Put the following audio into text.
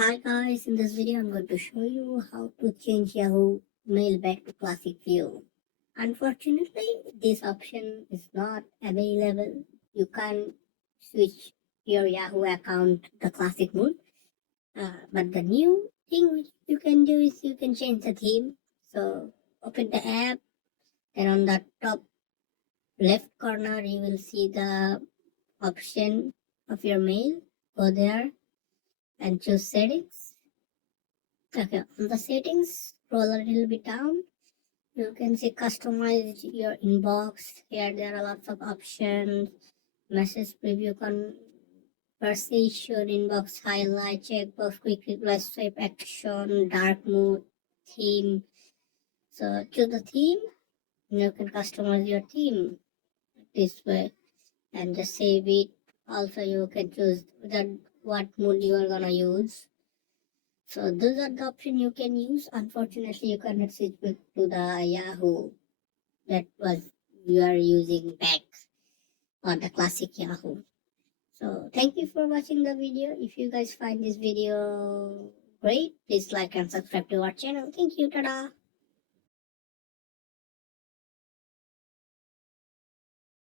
Hi guys, in this video I'm going to show you how to change Yahoo Mail Back to classic view. Unfortunately, this option is not available. You can't switch your Yahoo account to the classic mode. But the new thing which you can do is you can change the theme. So open the app, and on the top left corner you will see the option of your mail. Go there and choose settings. Okay, on the settings, scroll a little bit down. You can see customize your inbox. Here there are lots of options. Message preview, conversation, inbox highlight, checkbox, quick reply, swipe action, dark mode, theme. So choose the theme. You can customize your theme this way and just save it. Also, you can choose what mode you are gonna use. So those are the options you can use. Unfortunately, you cannot switch back to the Yahoo that was you are using back on the classic Yahoo. So thank you for watching the video. If you guys find this video great, please like and subscribe to our channel. Thank you. Tada!